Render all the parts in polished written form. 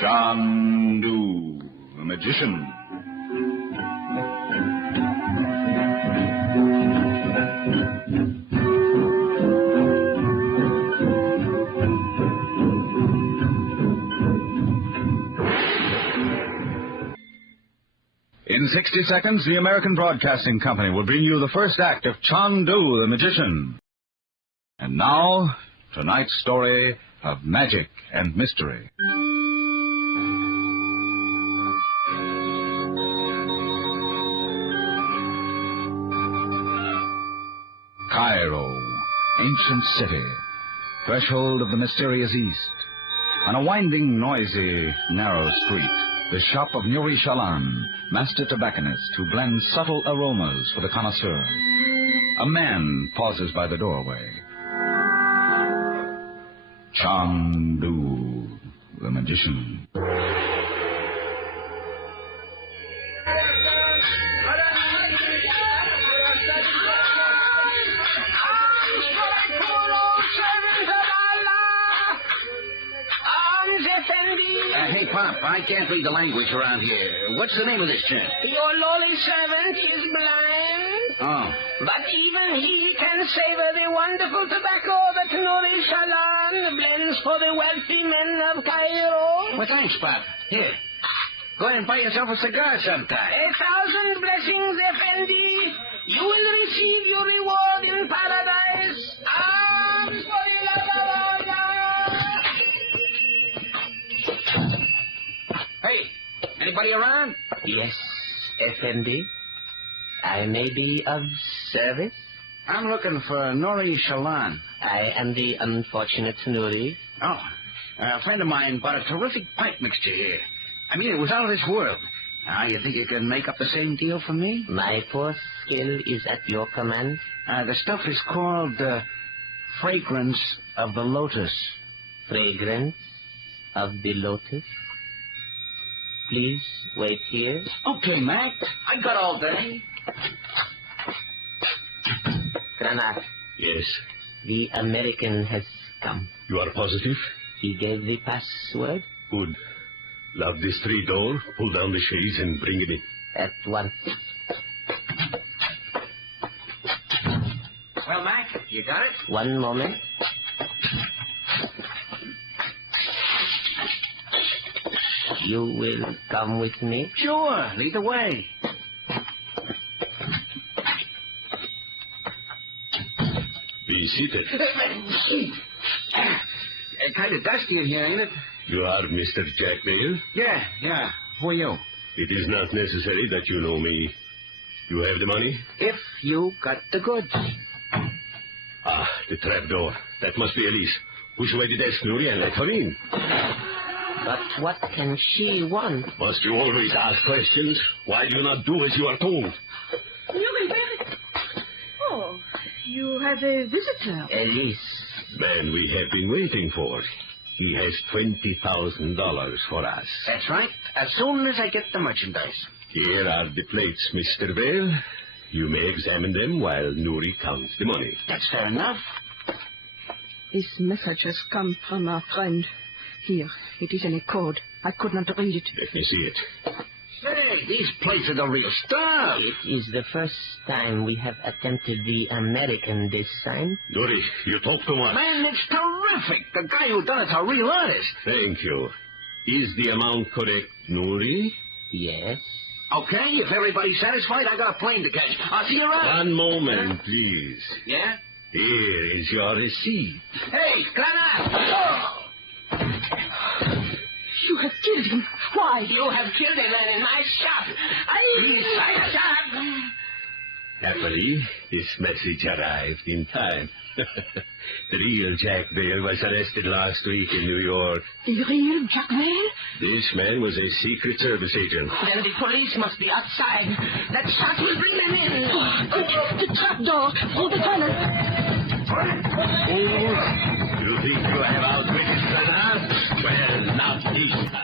Chandu the Magician. In 60 seconds, the American Broadcasting Company will bring you the first act of Chandu the Magician. And now, tonight's story of magic and mystery. Cairo, ancient city, threshold of the mysterious East. On a winding, noisy, narrow street, the shop of Nuri Shalan, master tobacconist who blends subtle aromas for the connoisseur. A man pauses by the doorway. Chandu the Magician. Hey, Pop, I can't read the language around here. What's the name of this gent? Your lowly servant is blind. Oh. But even he can savor the wonderful tobacco that Nuri Shalan blends for the wealthy men of Cairo. Well, thanks, Pop. Here. Go ahead and buy yourself a cigar sometime. 1,000 blessings, Effendi. You will receive your reward in paradise. Arms for the Hey, anybody around? Yes, Effendi. I may be of service. I'm looking for Nuri Shalan. I am the unfortunate Nuri. Oh, a friend of mine bought a terrific pipe mixture here. I mean, it was out of this world. Now, you think you can make up the same deal for me? My poor skill is at your command. The stuff is called Fragrance of the Lotus. Fragrance of the lotus. Please wait here. Okay, Mac. I got all day. Granat, Yes. the American has come. You are positive? He gave the password Good. Lock this street door, pull down the shades, and bring it in. at once. Well, Mac, you got it? One moment. You will come with me? Sure. Lead the way. Be seated. Kind of dusty in here, ain't it? You are Mr. Jack Bale? Yeah. Who are you? It is not necessary that you know me. You have the money? If you got the goods. Ah, the trap door. That must be Elise. Push away the desk, Nuri, and let her in. But what can she want? Must you always ask questions? Why do you not do as you are told? Oh, you have a visitor. Elise. Man we have been waiting for. He has $20,000 for us. That's right. As soon as I get the merchandise. Here are the plates, Mr. Bale. You may examine them while Nuri counts the money. That's fair enough. This message has come from our friend. Here, it is in a code. I could not read it. Let me see it. Say, these plates are the real stuff. It is the first time we have attempted the American this time. Nuri, you talk too much. Man, it's terrific. The guy who done it's a real artist. Thank you. Is the amount correct, Nuri? Yes. Okay, if everybody's satisfied, I got a plane to catch. I'll see you around. One moment, please. Yeah? Here is your receipt. Hey, Granat! You have killed him. Why? You have killed a man in my shop. Happily, this message arrived in time. The real Jack Bale was arrested last week in New York. The real Jack Bale? This man was a Secret Service agent. Then the police must be outside. That shot will bring them in. The trapdoor through the tunnel. Fools! You think you have outwitted Granat? Well, not this time.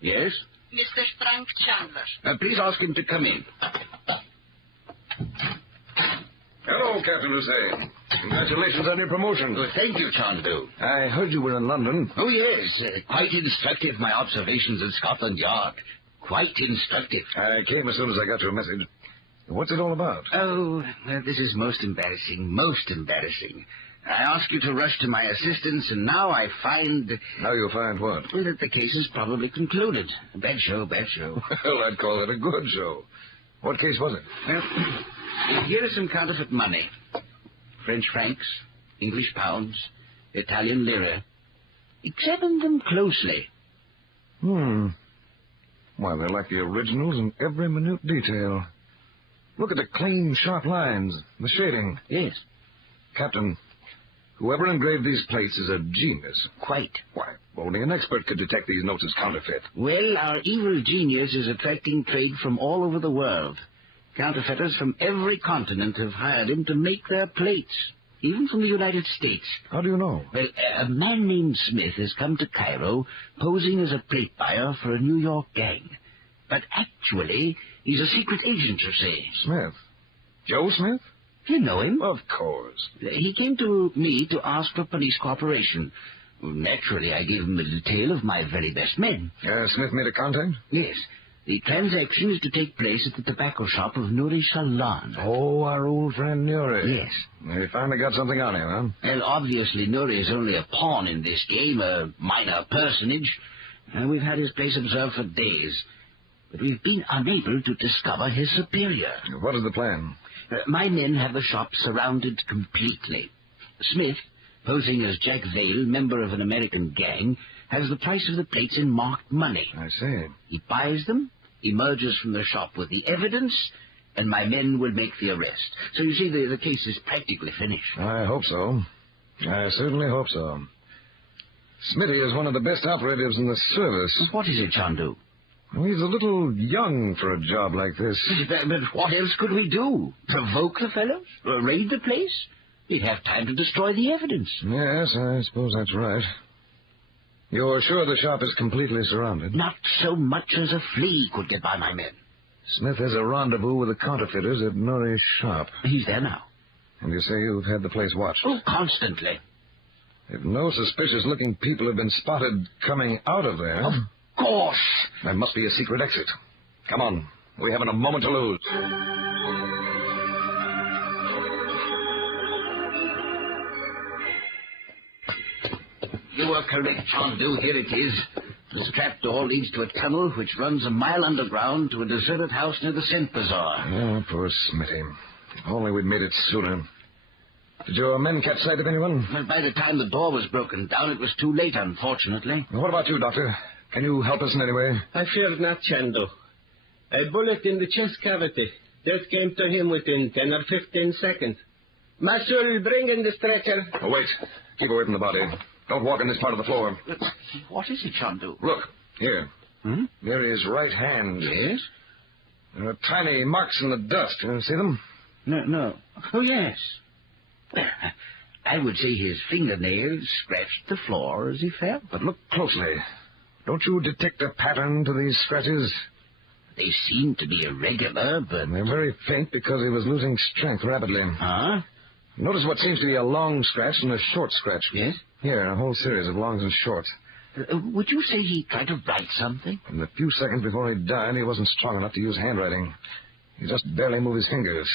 Yes? Mr. Frank Chandler. Please ask him to come in. Hello, Captain Hussein. Congratulations on your promotion. Well, thank you, Chandu. I heard you were in London. Oh, yes. Quite instructive, my observations at Scotland Yard. Quite instructive. I came as soon as I got your message. What's it all about? Oh, this is most embarrassing, most embarrassing. I asked you to rush to my assistance, and now I find... Now you find what? that the case is probably concluded. Bad show, bad show. Well, I'd call it a good show. What case was it? Well, here is some counterfeit money. French francs, English pounds, Italian lira. Examine them closely. Why, they're like the originals in every minute detail. Look at the clean, sharp lines, the shading. Yes. Captain, whoever engraved these plates is a genius. Quite. Why, only an expert could detect these notes as counterfeit. Well, our evil genius is attracting trade from all over the world. Counterfeiters from every continent have hired him to make their plates, even from the United States. How do you know? Well, a man named Smith has come to Cairo posing as a plate buyer for a New York gang. But actually, he's a secret agent, you see. Smith? Joe Smith? You know him? Of course. He came to me to ask for police cooperation. Naturally, I gave him the detail of my very best men. Smith made a contact? Yes. The transaction is to take place at the tobacco shop of Nuri Shalan. Oh, our old friend Nuri. Yes. They finally got something on him, huh? Well, obviously, Nuri is only a pawn in this game, a minor personage. We've had his place observed for days. But we've been unable to discover his superior. What is the plan? My men have the shop surrounded completely. Smith, posing as Jack Vale, member of an American gang, has the price of the plates in marked money. I see. He buys them, emerges from the shop with the evidence, and my men will make the arrest. So you see, the case is practically finished. I hope so. I certainly hope so. Smitty is one of the best operatives in the service. What is it, Chandu? Well, he's a little young for a job like this. But what else could we do? Provoke the fellows? Raid the place? He'd have time to destroy the evidence. Yes, I suppose that's right. You're sure the shop is completely surrounded? Not so much as a flea could get by my men. Smith has a rendezvous with the counterfeiters at Nuri's shop. He's there now. And you say you've had the place watched? Oh, constantly. If no suspicious-looking people have been spotted coming out of there... Of course. There must be a secret exit. Come on. We haven't a moment to lose. You are correct, Chandu. Here it is. This trapdoor leads to a tunnel which runs a mile underground to a deserted house near the Scent Bazaar. Oh, poor Smitty. If only we'd made it sooner. Did your men catch sight of anyone? Well, by the time the door was broken down, it was too late, unfortunately. What about you, Doctor? Can you help us in any way? I fear not, Chandu. A bullet in the chest cavity. Death came to him within 10 or 15 seconds. Marshal, bring in the stretcher. Oh, wait. Keep away from the body. Don't walk on this part of the floor. What is it, Chandu? Look, here. Hmm? Near his right hand. Yes? There are tiny marks in the dust. You see them? No. Oh, yes. Well, I would say his fingernails scratched the floor as he fell. But look closely. Don't you detect a pattern to these scratches? They seem to be irregular, but... They're very faint because he was losing strength rapidly. Huh? Notice what seems to be a long scratch and a short scratch. Yes? Here, a whole series of longs and shorts. Would you say he tried to write something? In the few seconds before he died, he wasn't strong enough to use handwriting. He just barely moved his fingers.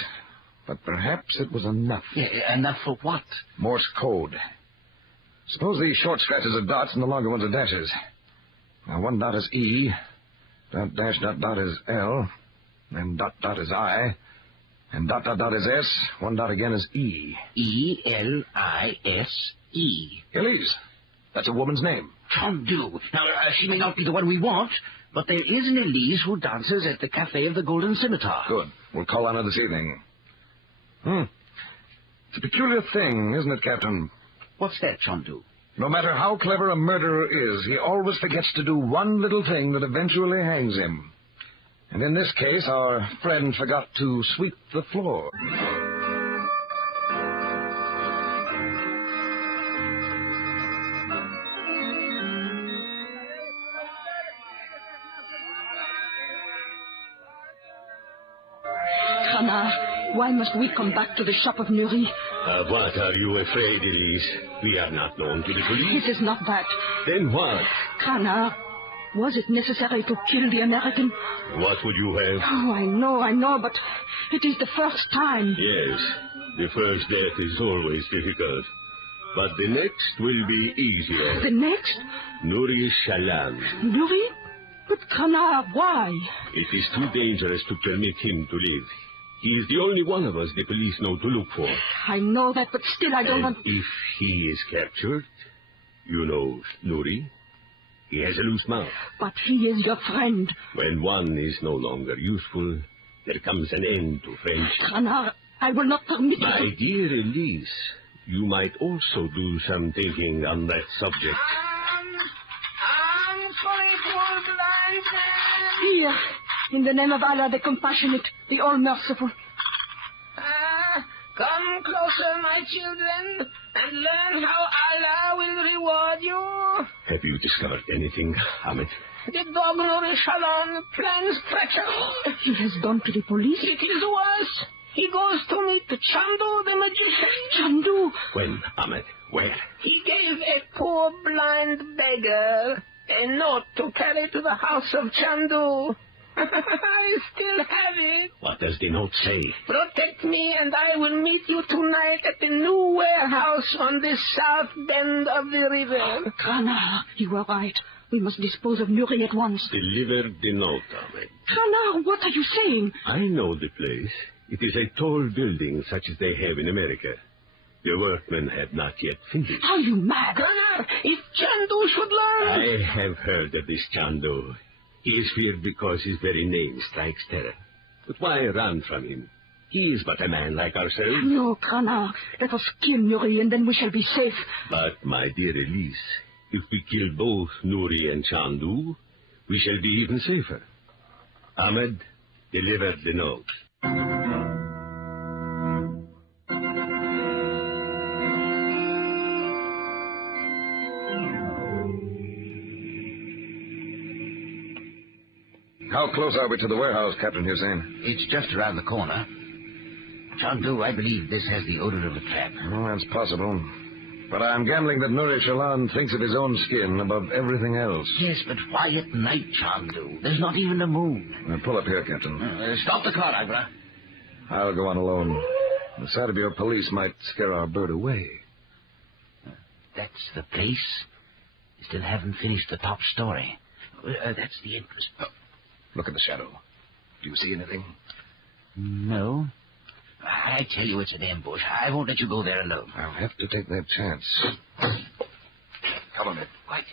But perhaps it was enough. Yeah, enough for what? Morse code. Suppose these short scratches are dots and the longer ones are dashes. Now, one dot is E, dot dash dot dot is L, then dot dot is I, and dot dot dot is S, one dot again is E. E-L-I-S-E. Elise. That's a woman's name. Chandu. Now, she may not be the one we want, but there is an Elise who dances at the Cafe of the Golden Scimitar. Good. We'll call on her this evening. It's a peculiar thing, isn't it, Captain? What's that, Chandu? No matter how clever a murderer is, he always forgets to do one little thing that eventually hangs him. And in this case, our friend forgot to sweep the floor. Cranard, why must we come back to the shop of Nuri? What are you afraid, Elise? We are not known to the police. It is not that. Then what? Cranard, was it necessary to kill the American? What would you have? Oh, I know, but it is the first time. Yes, the first death is always difficult. But the next will be easier. The next? Nuri Shalan. Nuri? But Cranard, why? It is too dangerous to permit him to live. He is the only one of us the police know to look for. I know that, but still I don't want... If he is captured, you know Nuri, he has a loose mouth. But he is your friend. When one is no longer useful, there comes an end to friendship. Cranard, I will not permit you My to... dear Elise, you might also do some thinking on that subject. Here, in the name of Allah, the compassionate, the all-merciful. Come closer, my children, and learn how Allah will reward you. Have you discovered anything, Ahmed? The dog Nuri Shalan plans treachery. He has gone to the police? It is worse. He goes to meet Chandu the Magician. Chandu? When, Ahmed? Where? He gave a poor blind beggar a note to carry to the house of Chandu. I still have it. What does the note say? Protect me, and I will meet you tonight at the new warehouse on the south bend of the river. Cranard, you are right. We must dispose of Nuri at once. Deliver the note, Ahmed. Cranard, what are you saying? I know the place. It is a tall building such as they have in America. The workmen have not yet finished. Are you mad? Cranard, if Chandu should learn... I have heard of this Chandu. He is feared because his very name strikes terror. But why run from him? He is but a man like ourselves. No, Cranard. Let us kill Nuri, and then we shall be safe. But, my dear Elise, if we kill both Nuri and Chandu, we shall be even safer. Ahmed, deliver the note. How close are we to the warehouse, Captain Hussein? It's just around the corner. Chandu, I believe this has the odor of a trap. Well, that's possible. But I'm gambling that Nuri Shalan thinks of his own skin above everything else. Yes, but why at night, Chandu? There's not even a moon. Now, pull up here, Captain. Stop the car, Agra. I'll go on alone. The sight of your police might scare our bird away. That's the place. You still haven't finished the top story. That's the entrance. Oh. Look at the shadow. Do you see anything? No. I tell you it's an ambush. I won't let you go there alone. I'll have to take that chance. Cover me. Right.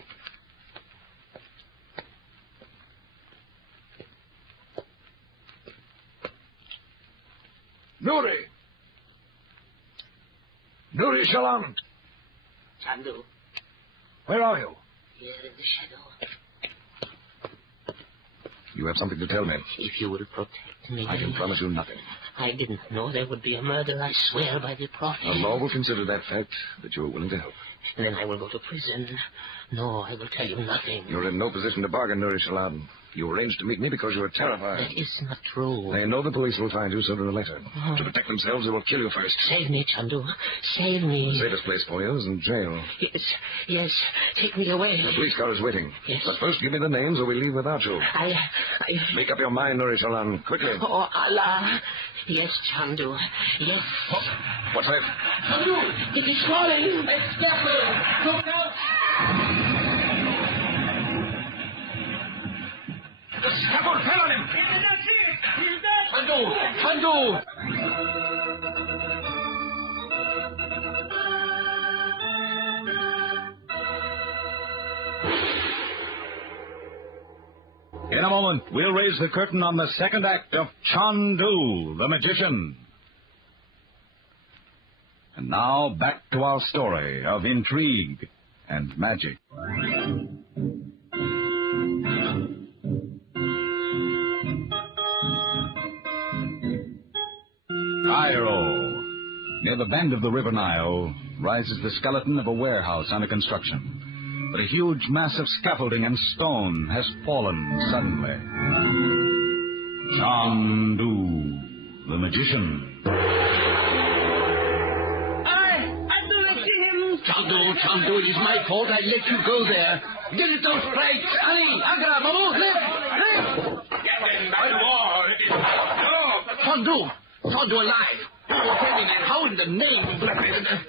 Nuri! Nuri Shalan! Chandu, Where are you? here in the shadow. You have something to tell me. If you will protect me... I can promise you nothing. I didn't know there would be a murder, I swear by the Prophet. The law will consider that fact, that you are willing to help. And then I will go to prison. No, I will tell you nothing. You're in no position to bargain, Nuri Shalan. You arranged to meet me because you were terrified. That is not true. They know the police will find you sooner or later. To protect themselves, they will kill you first. Save me, Chandu. Save me. The safest place for you is in jail. Yes. Take me away. The police car is waiting. Yes. But first, give me the names or we leave without you. I... Make up your mind, Nuri Shalan, quickly. Oh, Allah. Yes, Chandu. Yes. What's that? Chandu! It is falling! Let's get her! Look out! The scaffold fell on him! He's dead! Chandu! In a moment, we'll raise the curtain on the second act of Chandu the Magician. And now, back to our story of intrigue and magic. Cairo. Near the bend of the River Nile rises the skeleton of a warehouse under construction. But a huge mass of scaffolding and stone has fallen suddenly. Chandu the Magician. Magician. I do not see him. Chandu, it is my fault I let you go there. Get it those strikes. Ali, Agra, Mahmoud, left. Chandu alive. Tell me, man, how in the name of...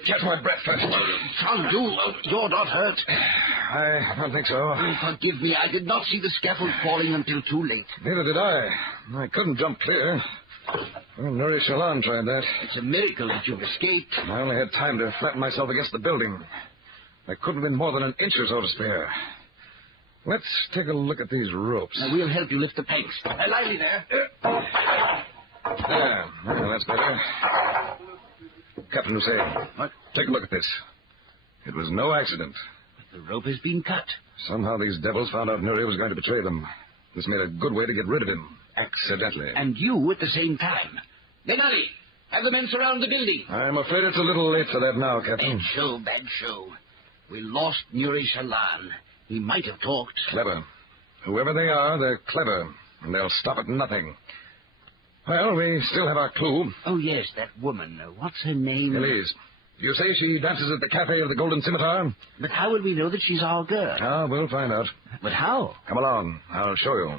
Catch my breath first. Chandu, you're not hurt. I don't think so. Forgive me, I did not see the scaffold falling until too late. Neither did I. I couldn't jump clear. Well, Nuri Shalan tried that. It's a miracle that you've escaped. I only had time to flatten myself against the building. There couldn't have been more than an inch or so to spare. Let's take a look at these ropes. Now, we'll help you lift the pegs. Lively there. There. Well, that's better. Captain Hussein. What? Take a look at this. It was no accident. The rope has been cut. Somehow these devils found out Nuri was going to betray them. This made a good way to get rid of him. Accidentally. And you at the same time. Then, Ali, have the men surround the building. I'm afraid it's a little late for that now, Captain. Bad show. We lost Nuri Shalan. He might have talked. Clever. Whoever they are, they're clever. And they'll stop at nothing. Well, we still have our clue. Oh, yes, that woman. What's her name? Elise. You say she dances at the Cafe of the Golden Scimitar? But how will we know that she's our girl? Ah, we'll find out. But how? Come along. I'll show you.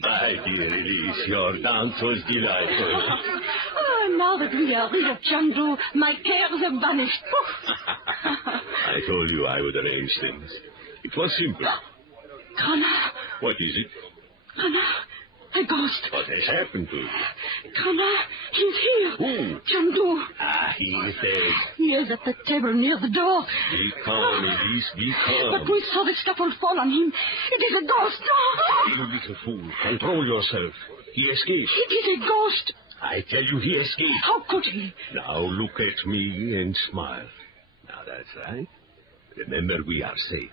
My dear Elise, your dance was delightful. Oh, now that we are rid of Chandu, my cares have vanished. I told you I would arrange things. It was simple. Kana, What is it? a ghost. What has happened to you? Kana, he's here. Who? Chandu. He is dead. He is at the table near the door. Be calm, Elise, be But calm. we saw the scaffold fall on him. It is a ghost. You little fool, control yourself. He escaped. It is a ghost. I tell you, he escaped. How could he? Now look at me and smile. Now that's right. Remember, we are safe.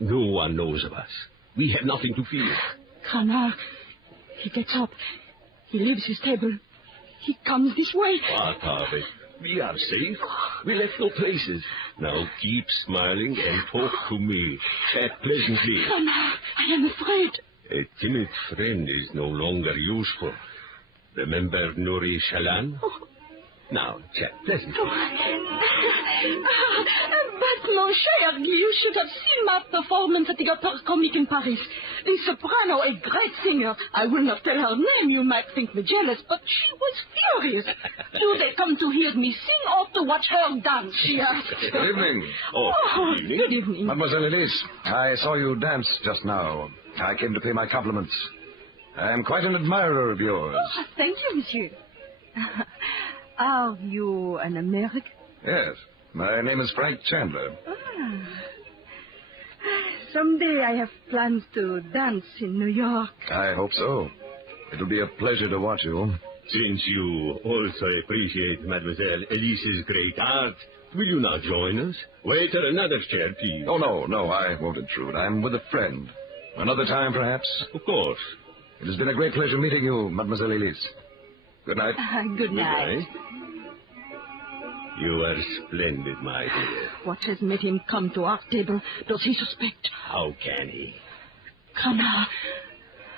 No one knows of us. We have nothing to fear. Kana, he gets up. He leaves his table. He comes this way. What of it? We are safe. We left no traces. Now keep smiling and talk to me. Chat pleasantly. Kana, I am afraid. A timid friend is no longer useful. Remember Nuri Shalan? Now chat pleasantly. But, mon cher, you should have seen my performance at the Opera Comique in Paris. The soprano, a great singer. I will not tell her name. You might think me jealous, but she was furious. Do they come to hear me sing or to watch her dance? She asked. Good evening. Oh, good evening. Good evening. Mademoiselle Elise, I saw you dance just now. I came to pay my compliments. I'm quite an admirer of yours. Oh, thank you, monsieur. Are you an American? Yes. My name is Frank Chandler. Someday I have plans to dance in New York. I hope so. It'll be a pleasure to watch you. Since you also appreciate Mademoiselle Elise's great art, will you not join us? Waiter, another chair, please. Oh, no, I won't intrude. I'm with a friend. Another time, perhaps? Of course. It has been a great pleasure meeting you, Mademoiselle Elise. Good night. Good night. You are splendid, my dear. What has made him come to our table? Does he suspect? How can he? Kana,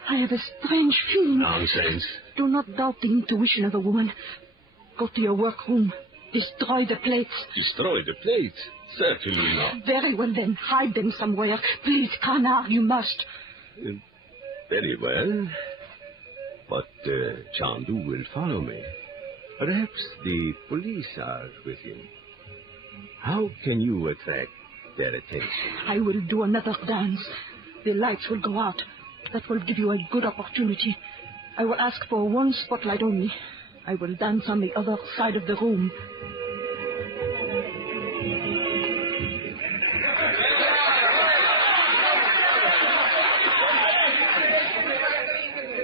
I have a strange feeling. Nonsense. Do not doubt the intuition of a woman. Go to your workroom. Destroy the plates. Destroy the plates? Certainly not. Very well, then. Hide them somewhere. Please, Kana, you must. Very well. But Chandu will follow me. Perhaps the police are with him. How can you attract their attention? I will do another dance. The lights will go out. That will give you a good opportunity. I will ask for one spotlight only. I will dance on the other side of the room.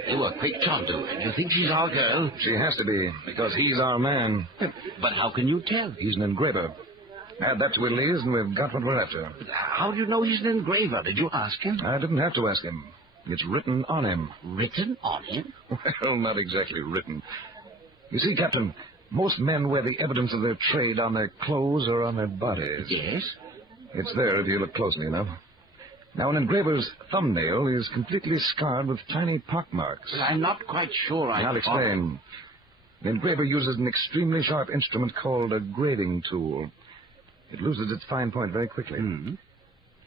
They were Quick, Chandu. Do you think she's our girl? She has to be, because he's our man. But how can you tell? He's an engraver. Add that to Willie's, and we've got what we're after. How do you know he's an engraver? Did you ask him? I didn't have to ask him. It's written on him. Written on him? Well, not exactly written. You see, Captain, most men wear the evidence of their trade on their clothes or on their bodies. Yes? It's there if you look closely enough. Now, an engraver's thumbnail is completely scarred with tiny pockmarks. Well, I'm not quite sure I'll explain. The engraver uses an extremely sharp instrument called a grading tool. It loses its fine point very quickly. Mm-hmm.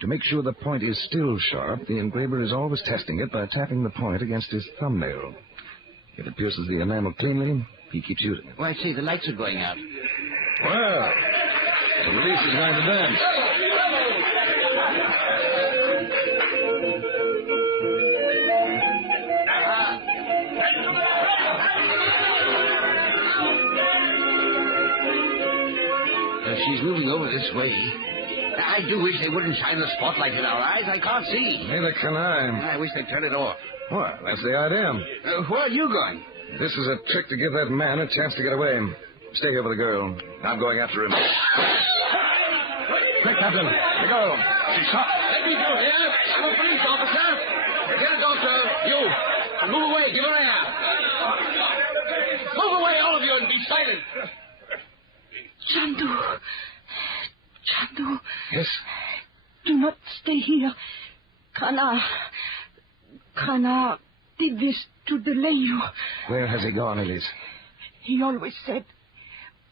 To make sure the point is still sharp, the engraver is always testing it by tapping the point against his thumbnail. If it pierces the enamel cleanly, he keeps using it. Oh, I see. The lights are going out. Well, the release is going to dance. She's moving over this way. I do wish they wouldn't shine the spotlight in our eyes. I can't see. Neither can I. I wish they'd turn it off. Well, that's the idea. Where are you going? This is a trick to give that man a chance to get away. Stay here with the girl. I'm going after him. Quick, Captain. The girl. She's shot. Let me go here. I'm a police officer. Get it, doctor. You. Move away. Give her air. Move away, all of you, and be silent. Chandu. Chandu. Yes? Do not stay here. Kana did this to delay you. Where has he gone, Elise? He always said,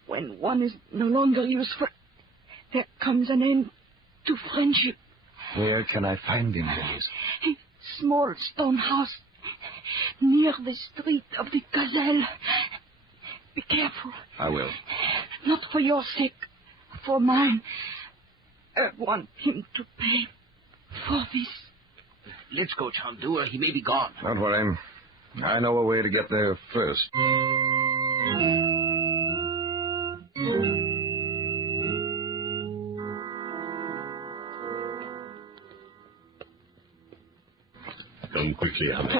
when one is no longer useful, there comes an end to friendship. Where can I find him, Elise? Small stone house near the street of the Gazelle. Be careful. I will. Not for your sake, for mine. I want him to pay for this. Let's go, Chandu. He may be gone. Don't worry. I know a way to get there first. Come quickly, Ahmed.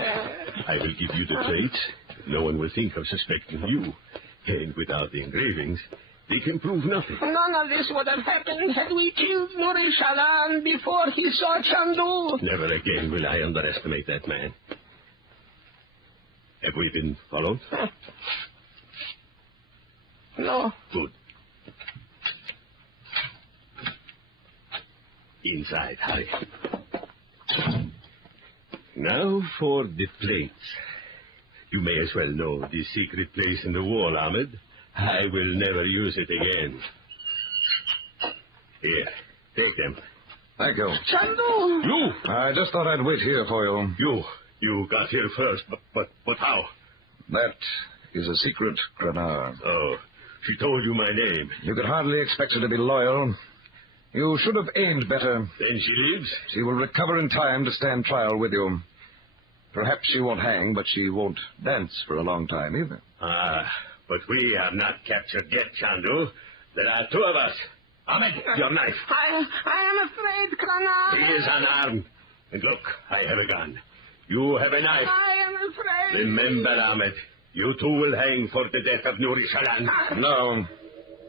I will give you the plates. No one will think of suspecting you. And without the engravings, they can prove nothing. None of this would have happened had we killed Nuri Shalan before he saw Chandu. Never again will I underestimate that man. Have we been followed? No. Good. Inside, hurry. Now for the plates. You may as well know the secret place in the wall, Ahmed. I will never use it again. Here, take them. Thank you. Chandu! You! I just thought I'd wait here for you. You got here first, but how? That is a secret, Grenard. Oh, she told you my name. You could hardly expect her to be loyal. You should have aimed better. Then she lives? She will recover in time to stand trial with you. Perhaps she won't hang, but she won't dance for a long time either. But we have not captured yet, Chandu. There are two of us. Ahmed, your knife. I am afraid, Kana. He is unarmed. And look, I have a gun. You have a knife. I am afraid. Remember, Ahmed, you two will hang for the death of Nuri Shalan. No.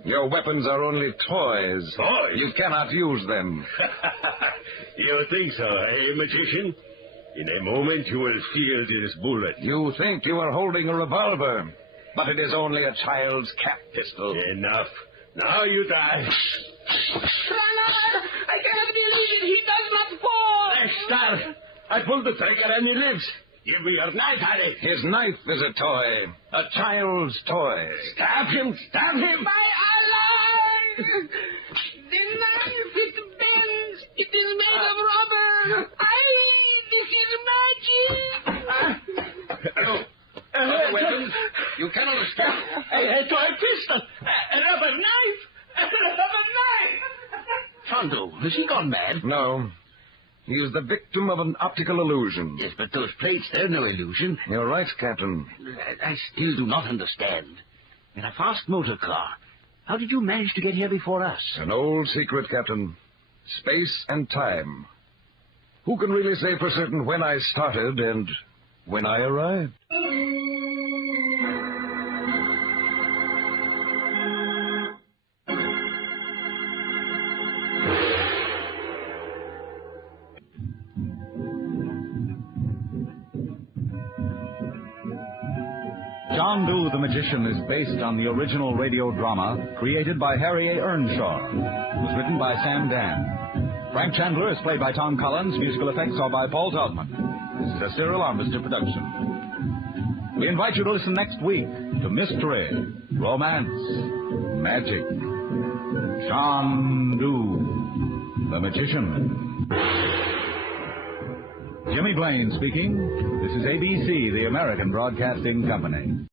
Your weapons are only toys. Toys? You cannot use them. You think so, eh, magician? In a moment you will feel this bullet. You think you are holding a revolver, but it is only a child's cat pistol. Enough. Now you die. Kana, I cannot believe it. He does not fall. Star, I pulled the trigger and he lives. Give me your knife, Harry. His knife is a toy. A child's toy. Stab him, stab him. My ally! The knife, it bends. It is made of rubber. This is magic. Other weapons? You cannot escape. A toy pistol. A rubber knife. A rubber knife. Chandu, has he gone mad? No. He is the victim of an optical illusion. Yes, but those plates, they're no illusion. You're right, Captain. I still do not understand. In a fast motor car. How did you manage to get here before us? An old secret, Captain. Space and time. Who can really say for certain when I started and when I arrived. Chandu the Magician is based on the original radio drama created by Harry A. Earnshaw. It was written by Sam Dan. Frank Chandler is played by Tom Collins. Musical effects are by Paul Taubman. This is a Cyril Armbruster production. We invite you to listen next week to mystery, romance, magic. Chandu the Magician. Jimmy Blaine speaking. This is ABC, the American Broadcasting Company.